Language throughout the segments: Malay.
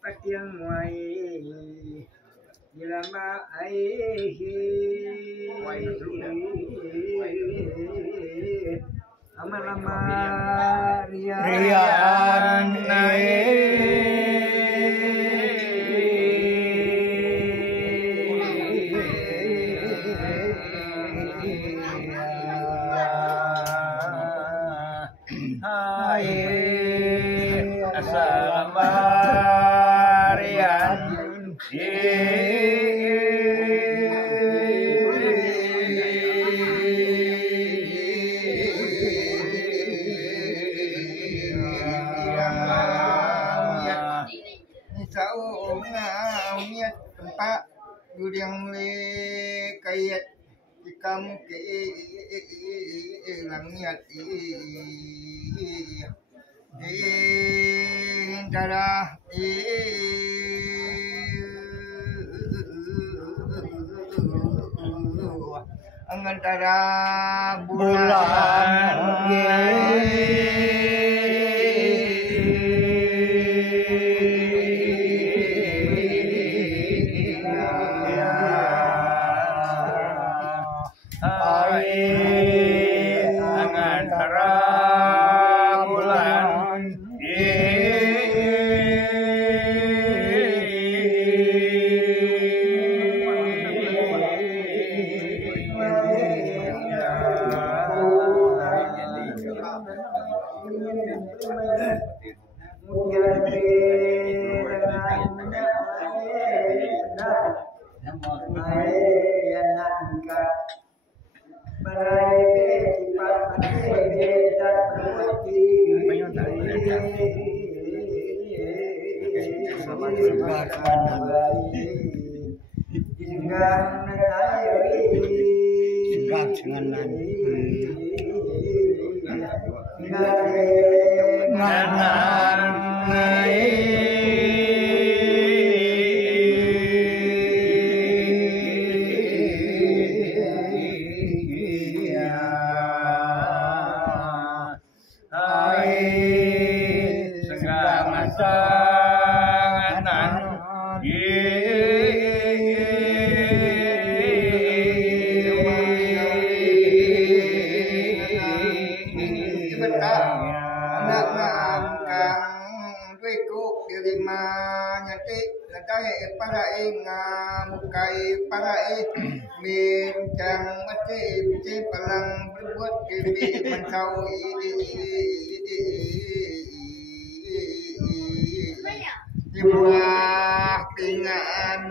Patiang muai Ilama aihi Amalama rian tempat yang le kayat ikam ke langit darah antara bulan bincang mesti pelang berbuat kiri mencau di buah pingan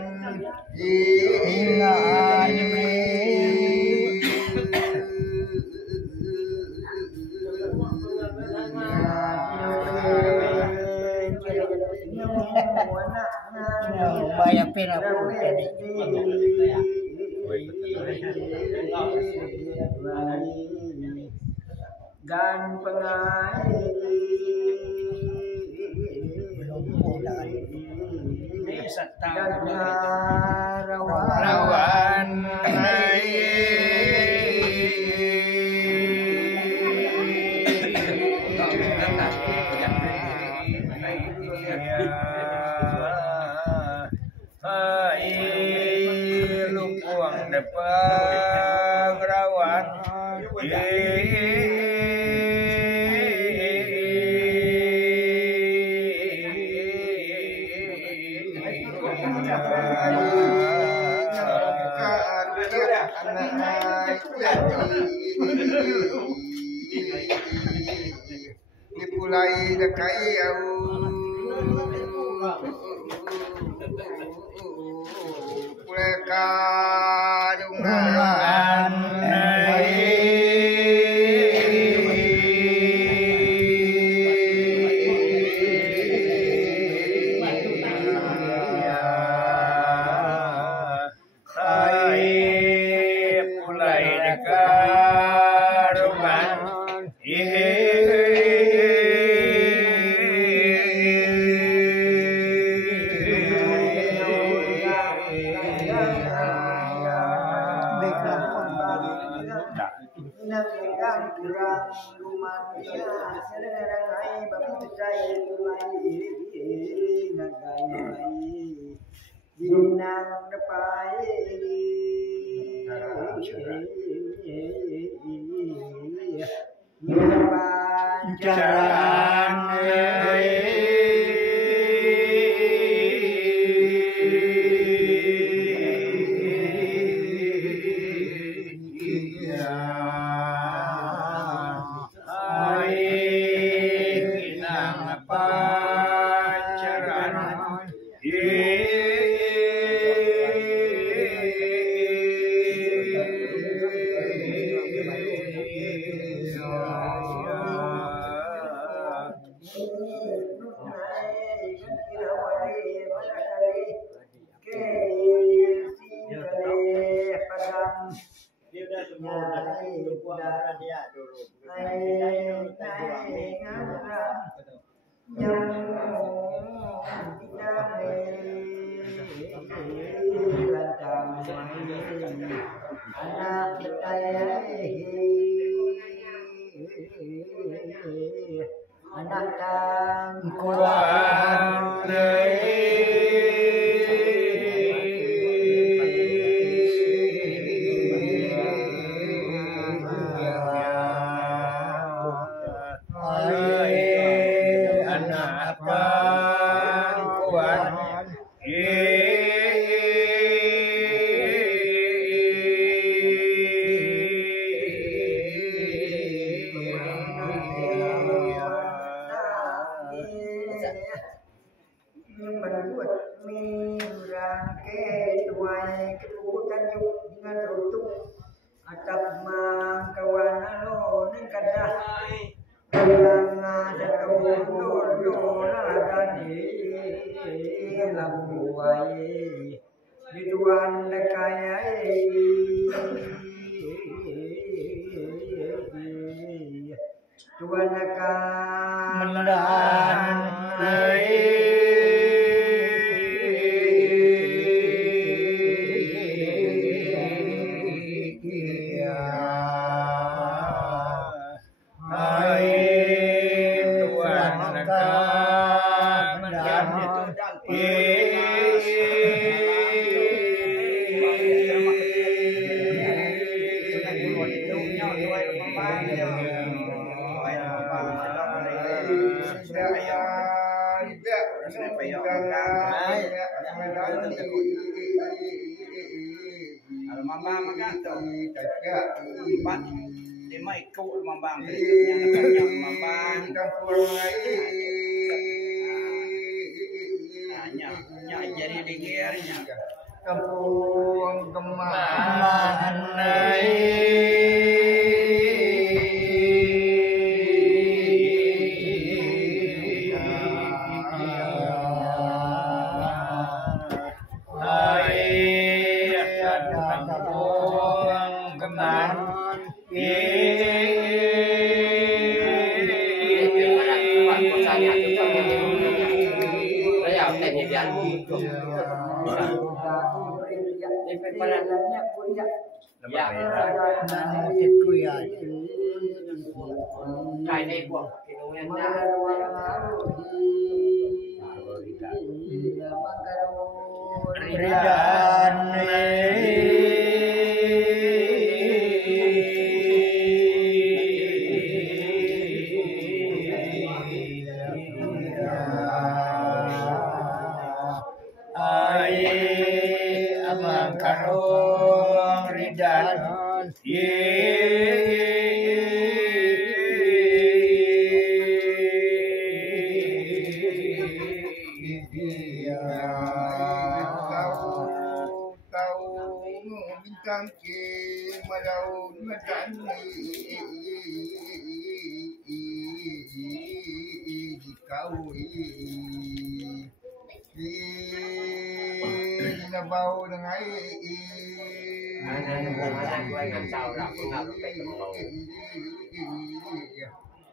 banyak pera pun dan pengairi dan rawan lupuang depan rawan mulai dekai mereka dungan mulai dekat dungan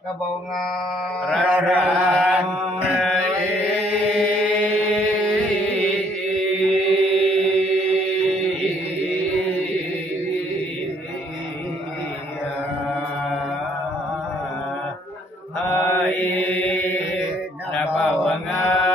Kampung pamangararan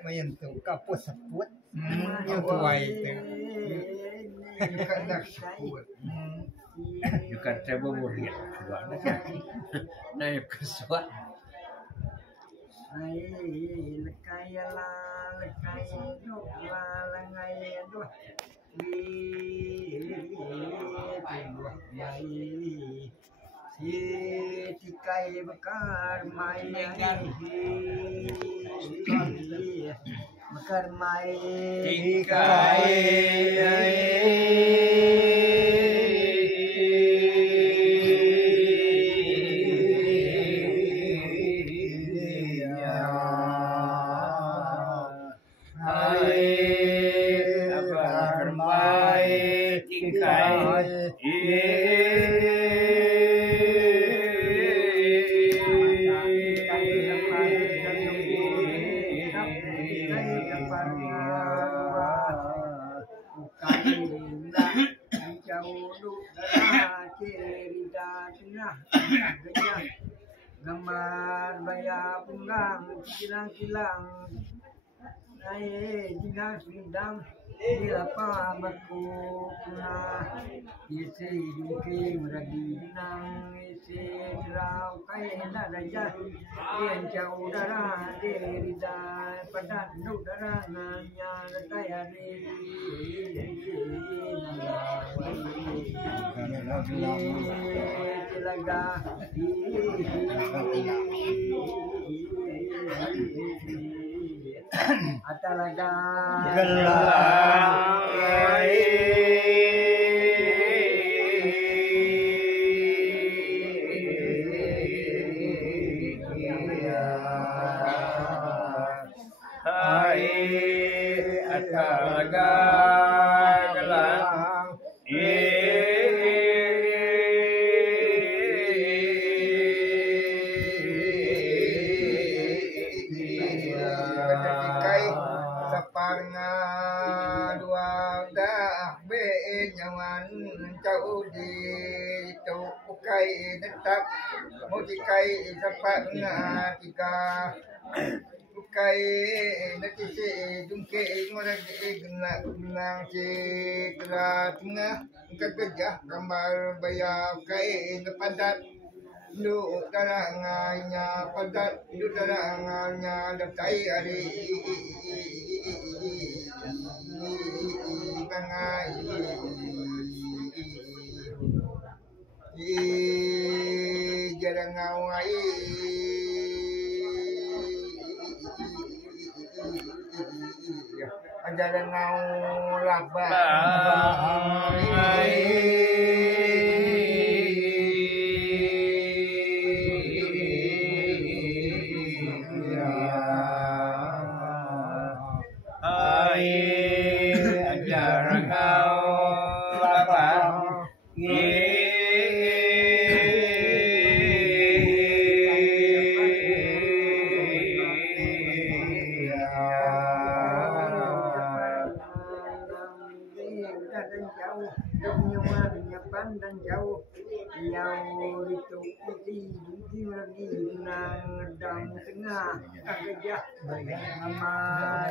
menyentuh kapus seput yang tua itu kadang seput juga coba murid dua anak naik ke suat lekaya itu langai aduh si tikai bekar main bekar main gambar bayar punggang kilang-kilang naik tinggal sedang di apa baku pernah isi jungki meragi nang isi terau kai hendak raja yang jauh darah dari dah padat nuk darah nanya letai hari telaga atalaga gelang atalaga gelang saparna dua dah be nyaman cau di tu ukai tetap mujikai saparna tiga ukai nakisi jungke ngoragi gena nang si gerak tengah kegejah gambar bayar kai nepadat lu darangnya padat lu darangnya datai hari bangai jarang ngawai jarang ngau laba dan jauh yang itu putih lagi nang dam tengah gajah nama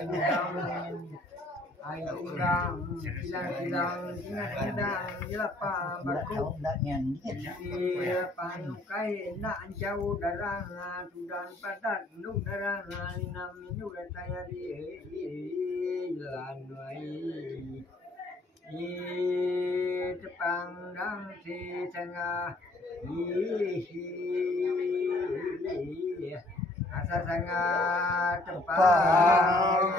jam air urang kilang-kilang kilang jelapa baku panukai nak jauh darah tudan padat nuk darah nam minum tayari lanai tepangdang si tengah asa sangat tepang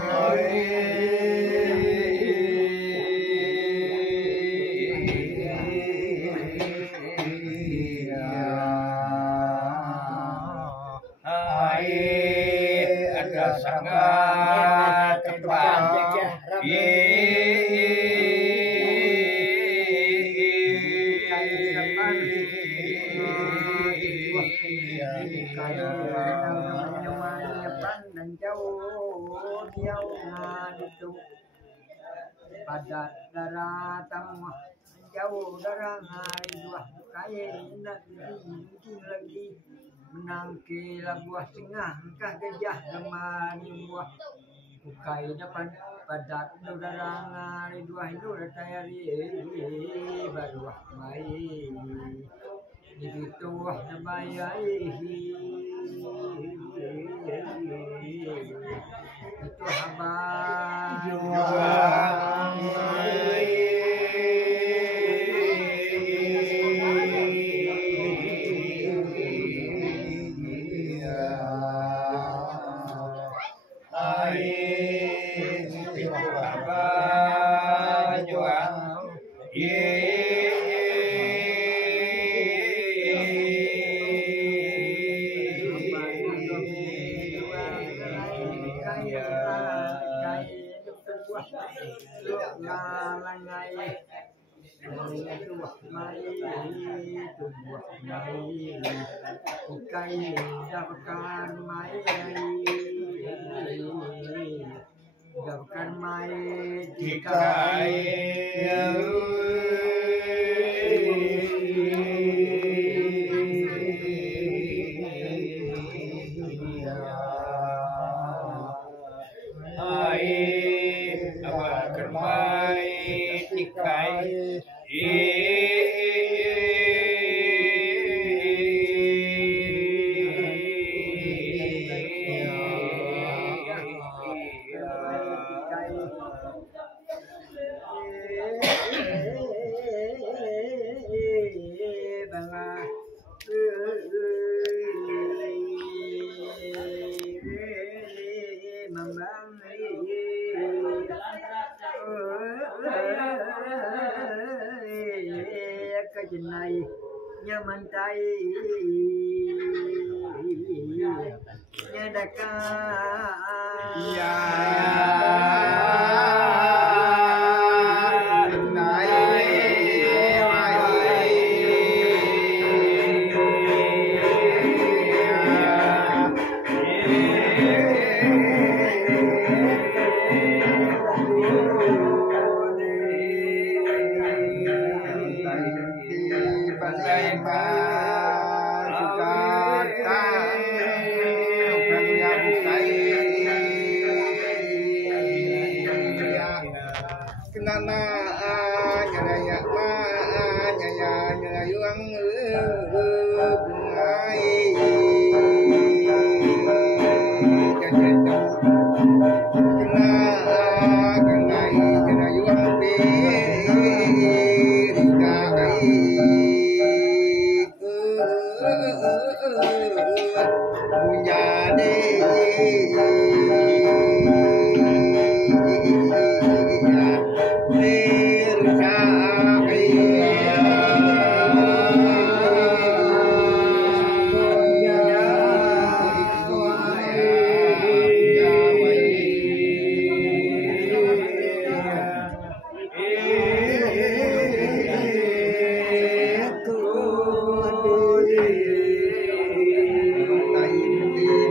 ada sangat tepang kayu namanya pandang jauh jauh ngadu pada darah tamu jauh darah hari dua kayu nak mungkin lagi menangki buah tengah kah gejah gemani buah bukai depan pada darah hari dua itu tayari baru mai itu bayai itu dapatkan mai này nhà mình tay nhà đại ca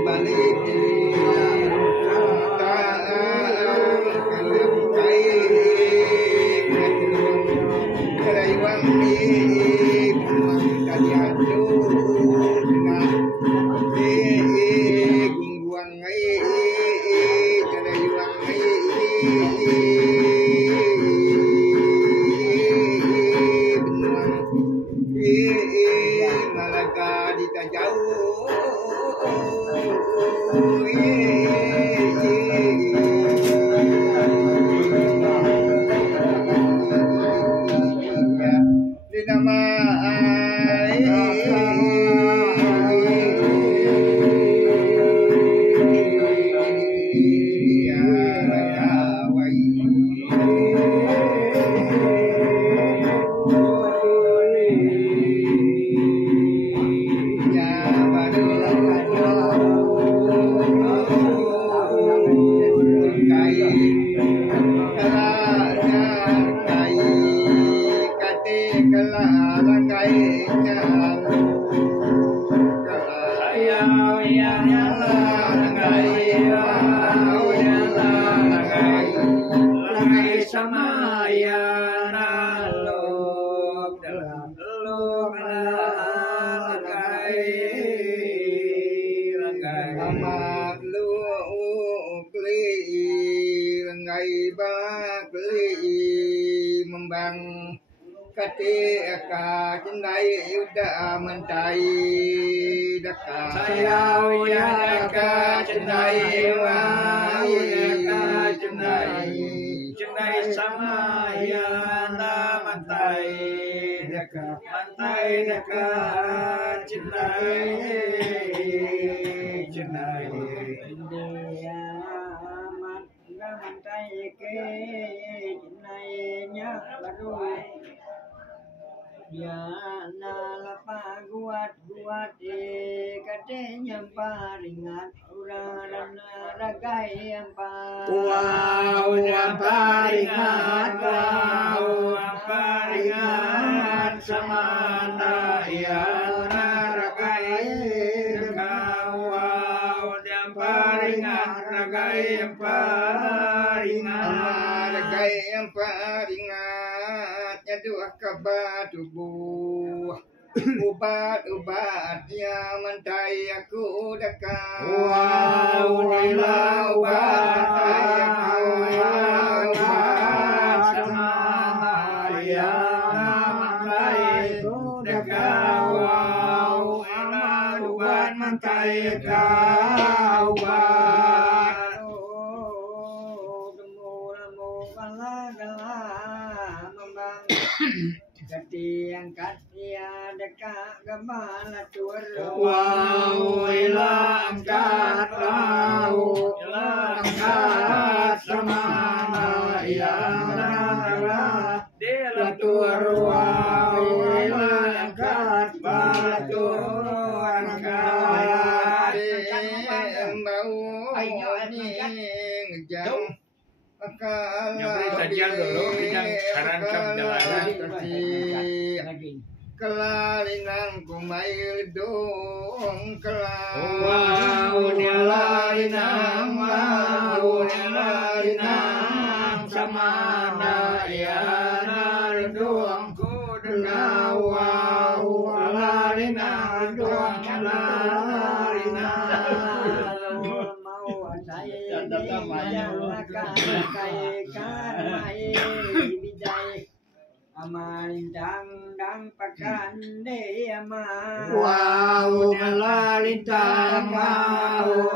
Balik Amat lu kli lengai ba kli membang ketika cendai yuda mentai daka sayau ya daka cendai wa daka cendai sama ya na mentai daka cendai India amat mantai ke jenainya baru ya nalapa guat katanya paringat uraran ragai yang paringat samana ya ragai yang paringat dua kabar tubuh ubat ya mentai aku dekat nila ubat sama ya mentai aku dekat ubat mentai kau angkat ya dekat gemala tur angkat sama ya dela tur angkat jauh Nyamperin sajian dulu, yang sekarang jalanan. Kelalinan kumail dong kelalinan sama ya doang ku dengawau kelalinan doang amalintang pakan de amal lintang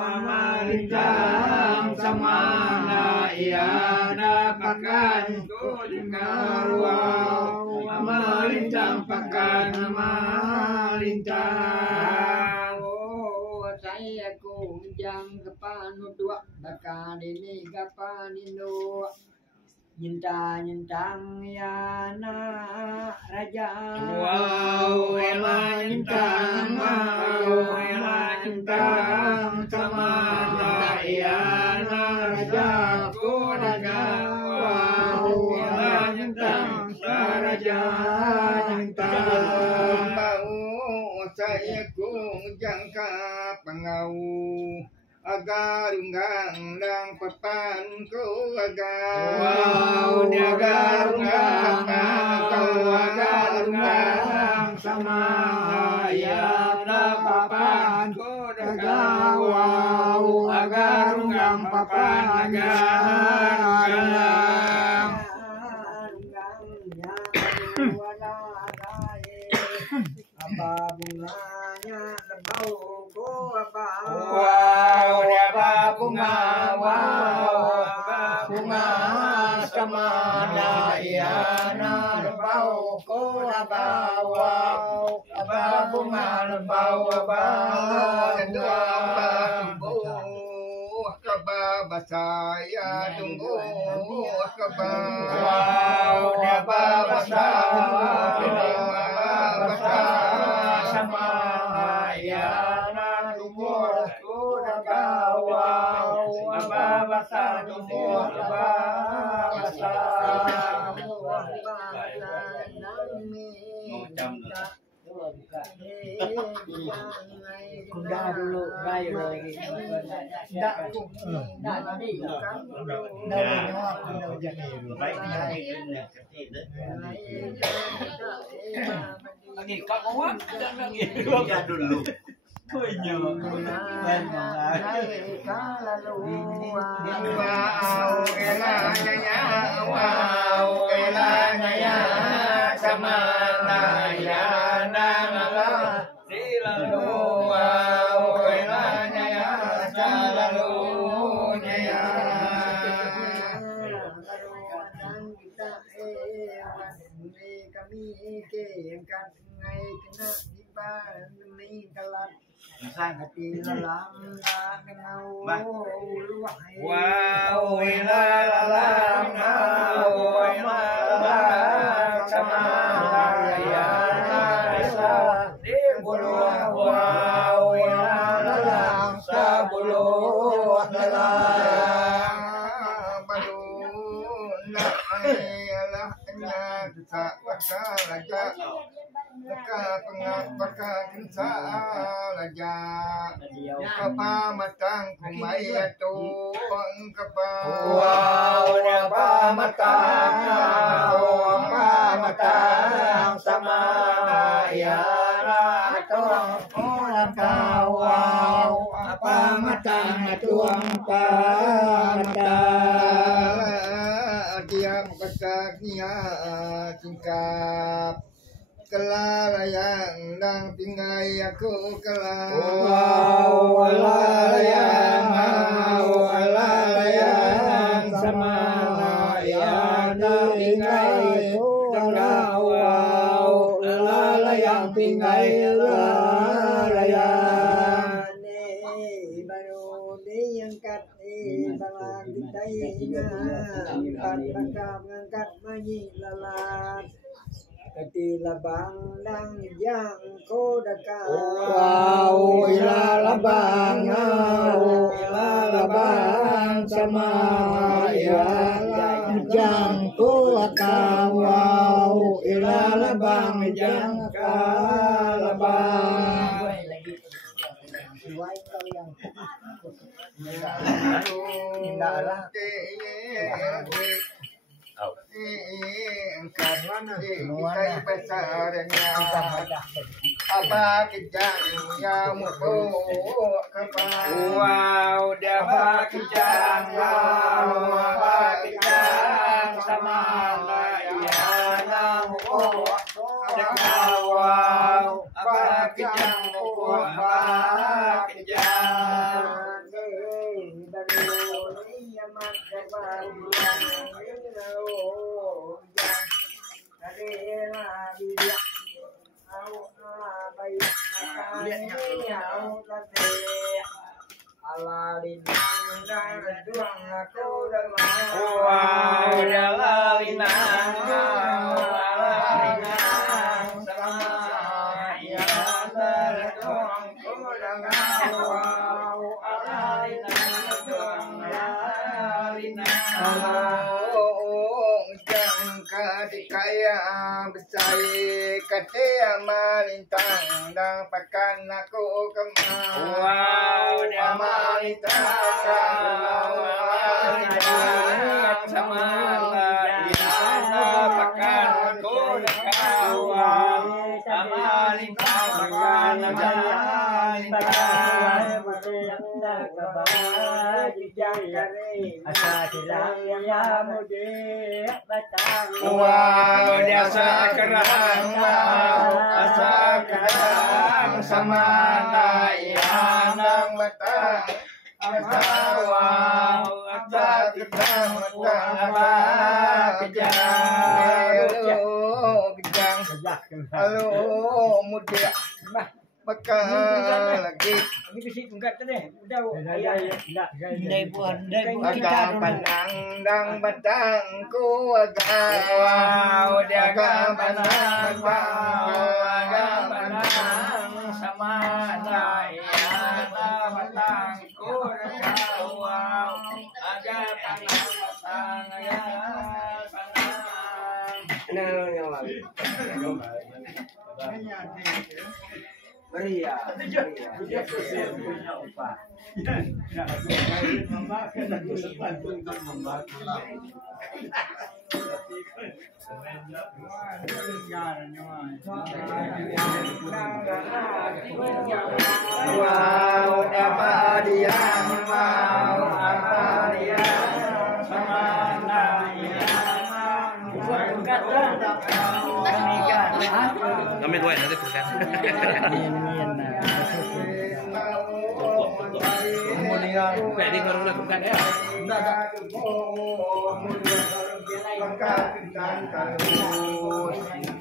amalintang sama ya pakan ku dengawau amalintang pakan amalintang saya kunjang kepanu dua bakal ini kapaninu nyentang ya na raja nyentang sama ya na raja ku nyentang raja nyentang bau saya kunjang pengau agar unggang dan papan ku agar unggang sama ya papan ku dagawau agar unggang papan agar apa bunganya lebau ko apa bunga sama ya na lebau ko lebau bunga lebau kaba saya tunggu kaba sama ya na lumur ku dagawau basa lumur basa kuda dulu Lagi kau kuat dan lagi dua dulu. Kuenya. Wow, elanya ya, wow, elanya ya, sama naya nangala, silalu, wow, elanya ya, selalunya ya. Kami keangkat ngai kena di pandemi kelat hati dalam ngau luai Wow, ilalam sama naya nasa di bulu, wow, ilalam sabulu dalam balu nak ayalah nya tak raja Laka pengapaka kinsa raja Kapa matang kumay ato ang kapa Wow, kapa matang sama yara ato ang kawaw Kapa matang ato ang pata Diam pasak niya tingkap Kelayang nang pingai aku kelayang Kelayang sama layang nang pingai Wow Kelayang pingai layang baru diangkat balang ditayang ngangkat manyi lalat Ketilabang nang yang kodaka Wow, ilalabang sama ilalabang kulaka Wow, ilalabang jang kalabang Kita besarnya apa kejangnya mutu wow dapat kejang apa kejang sama layana mutu wow apa kejang mutu apa kejang Wow, dalalinang sama yang tertuang kurang wow, alalinang jangka dikaya besar katea malintang dan pakan aku kemau wow dia malintang sama layana pakan aku kemau malintang pakan wow dia sekarang asa kerang sama layang batang wow asa kerang batang apa kejang halo muda maka lagi ini bisi enggak deh udah agak pandang dang batangku agak wow dia agak pandang sama layana batangku agak wow agak pandang batang ya Pria. Wow, apa dia? Wow, apa dia? Samana ya. Kami dua nanti bukan. Kemudian Kayak di orang bukan ya.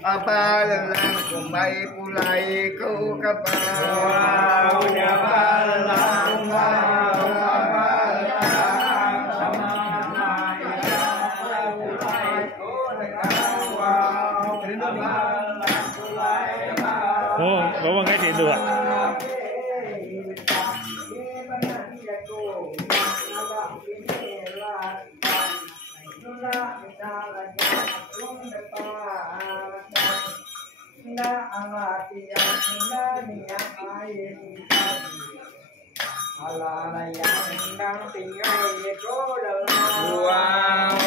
apa lelang kumbai pulai kau kapal apa lelang apa lelang Oh, bawa nggak sih dua? Ala yang dang tinggai ko dalam wow